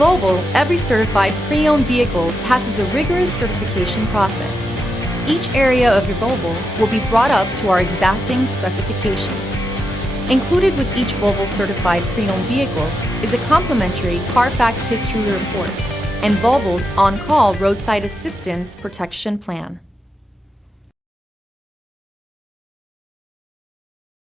Volvo, every certified pre-owned vehicle passes a rigorous certification process. Each area of your Volvo will be brought up to our exacting specifications. Included with each Volvo certified pre-owned vehicle is a complimentary CARFAX history report and Volvo's on-call roadside assistance protection plan.